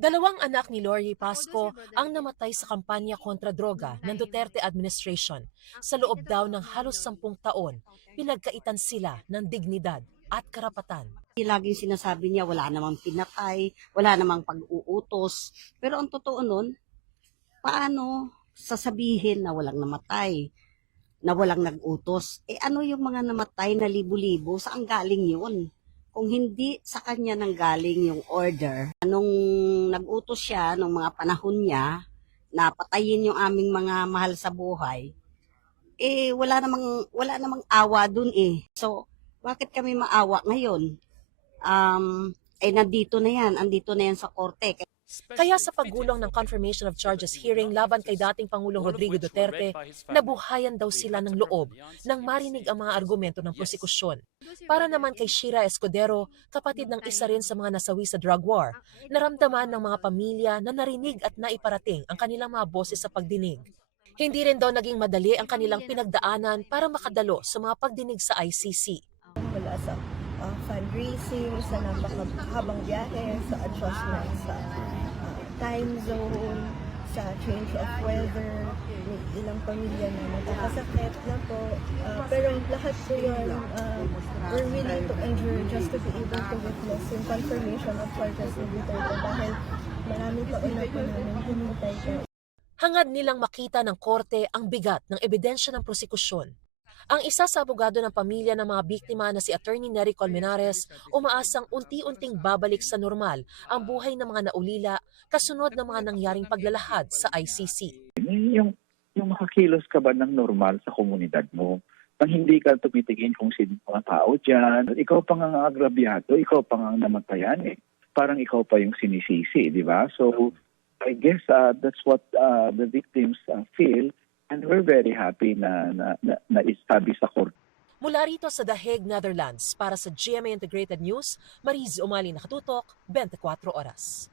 Dalawang anak ni Lori Pasco ang namatay sa kampanya kontra droga ng Duterte administration. Sa loob daw ng halos 10 taon, pinagkaitan sila ng dignidad at karapatan. Laging sinasabi niya wala namang pinatay, wala namang pag-uutos. Pero ang totoo nun, paano sasabihin na walang namatay, na walang nag-utos? Ano yung mga namatay na libo-libo? Saan galing yun? Kung hindi sa kanya nang galing yung order, nung nag-utos siya, nung mga panahon niya, na patayin yung aming mga mahal sa buhay, wala namang awa dun eh. So, bakit kami maawa ngayon? Andito na yan sa korte. Kaya sa paggulong ng confirmation of charges hearing laban kay dating Pangulong Rodrigo Duterte, nabuhayan daw sila ng loob nang marinig ang mga argumento ng prosekusyon. Para naman kay Shira Escudero, kapatid ng isa rin sa mga nasawi sa drug war, naramdaman ng mga pamilya na narinig at naiparating ang kanilang mga boses sa pagdinig. Hindi rin daw naging madali ang kanilang pinagdaanan para makadalo sa mga pagdinig sa ICC. Mula sa fundraising, sa napakahabang biyahe, sa adjustment sa time zone, sa change of weather, may ilang pamilya na nagkakasakit na po. Pero lahat po yun, we're willing to endure just to be able to witness yung confirmation of charges ni Duterte dahil maraming taon na po namin hinintay ko. Hangad nilang makita ng korte ang bigat ng ebidensya ng prosekusyon. Ang isa sa abogado ng pamilya ng mga biktima na si Attorney Nery Colmenares, umaasang unti-unting babalik sa normal ang buhay ng mga naulila kasunod ng mga nangyaring paglalahad sa ICC. Yung makakilos ka ba ng normal sa komunidad mo? Nang hindi ka tumitingin kung sino mga tao dyan, ikaw pa nga ang agrabyado, ikaw pa nga ang namatayan eh. Parang ikaw pa yung sinisisi, di ba? So, I guess that's what the victims feel. And we're very happy na isabi sa court. Mula rito sa The Hague, Netherlands, para sa GMA Integrated News, Mariz Umali Nakatutok, 24 Oras.